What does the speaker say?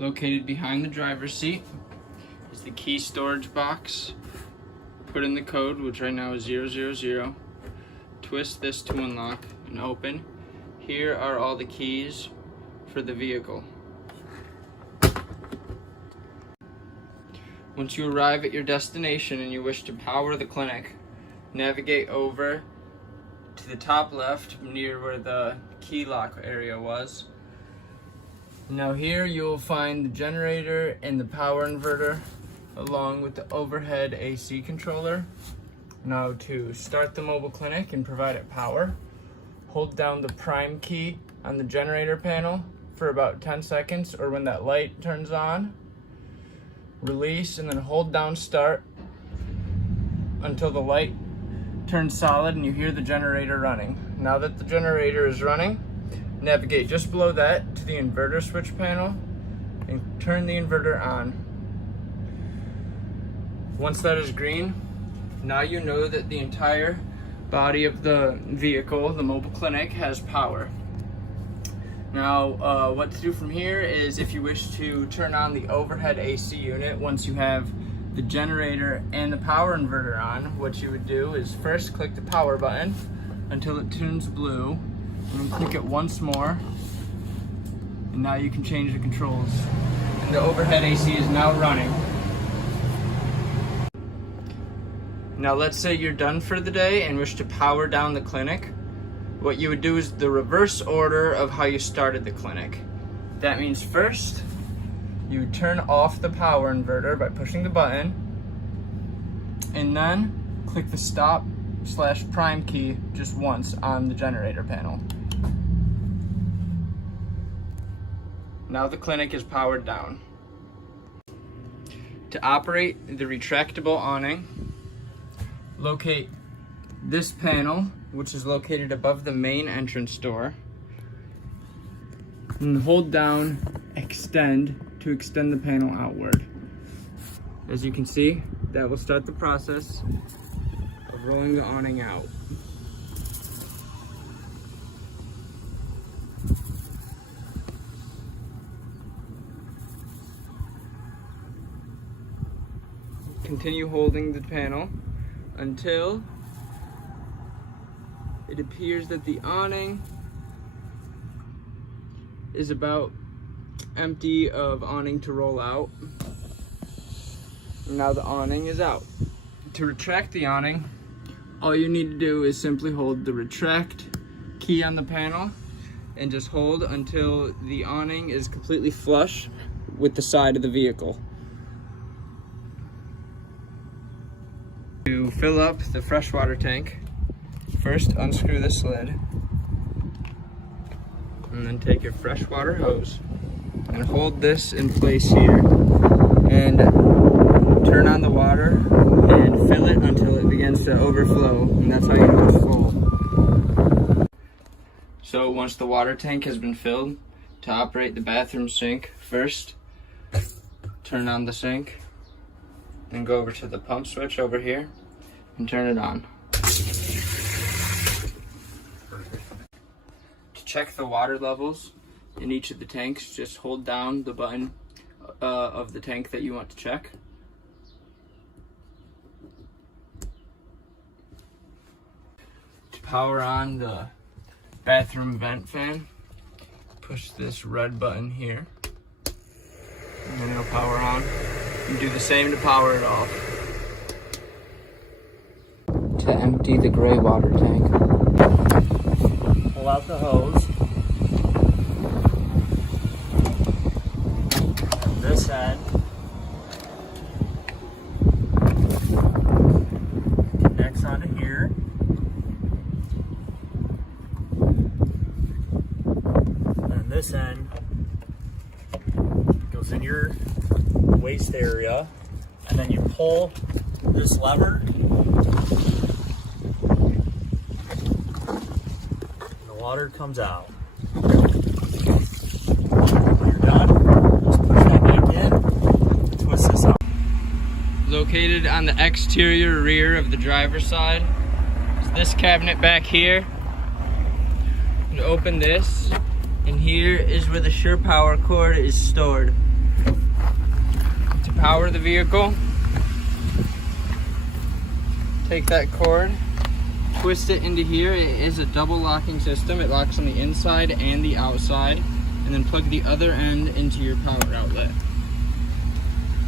Located behind the driver's seat is the key storage box. Put in the code, which right now is 000. Twist this to unlock and open. Here are all the keys for the vehicle. Once you arrive at your destination and you wish to power the clinic, navigate over to the top left near where the key lock area was. Now here you'll find the generator and the power inverter along with the overhead AC controller. Now to start the mobile clinic and provide it power, hold down the prime key on the generator panel for about 10 seconds or when that light turns on. Release and then hold down start until the light turns solid and you hear the generator running. Now that the generator is running, navigate just below that to the inverter switch panel and turn the inverter on. Once that is green, now you know that the entire body of the vehicle, the mobile clinic, has power. Now, what to do from here is if you wish to turn on the overhead AC unit once you have the generator and the power inverter on, what you would do is first click the power button until it turns blue, and then click it once more, and now you can change the controls. And the overhead AC is now running. Now let's say you're done for the day and wish to power down the clinic. What you would do is the reverse order of how you started the clinic. That means first, you would turn off the power inverter by pushing the button, and then click the stop/prime key just once on the generator panel. Now the clinic is powered down. To operate the retractable awning, locate this panel, which is located above the main entrance door, and hold down extend to extend the panel outward. As you can see, that will start the process of rolling the awning out. Continue holding the panel until it appears that the awning is about empty of awning to roll out. Now the awning is out. To retract the awning, all you need to do is simply hold the retract key on the panel and just hold until the awning is completely flush with the side of the vehicle. To fill up the freshwater tank, first unscrew this lid and then take your freshwater hose and hold this in place here and turn on the water and fill it until it begins to overflow, and that's how you know it's full. So once the water tank has been filled, to operate the bathroom sink, first turn on the sink and go over to the pump switch over here and turn it on. To check the water levels in each of the tanks, just hold down the button of the tank that you want to check. To power on the bathroom vent fan, push this red button here, and then it'll power on. You do the same to power it off. To empty the gray water tank, pull out the hose. And this end connects onto here. And this end goes in your waste area, and then you pull this lever, water comes out. When you're done, just push that back in and twist this out. Located on the exterior rear of the driver's side is this cabinet back here. You open this, and here is where the Sure Power cord is stored. power the vehicle, take that cord, twist it into here. It is a double locking system. It locks on the inside and the outside, and then plug the other end into your power outlet.